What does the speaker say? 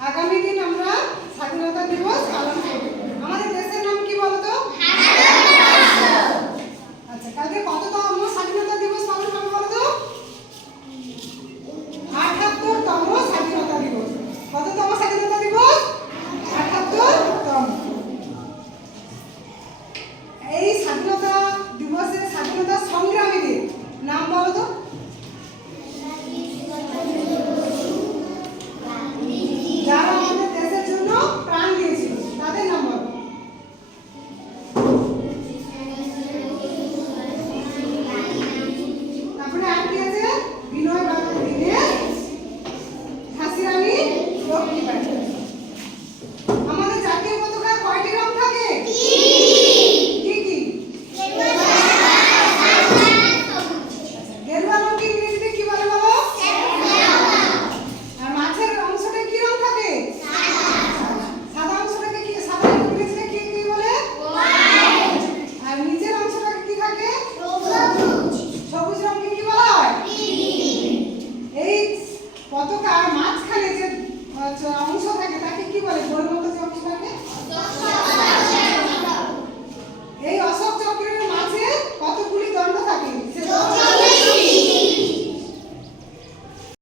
আগামী দিন আমরা স্বাধীনতা দিবস পালন করব। আমাদের দেশের নাম কি বলতো? আচ্ছা কালকে কত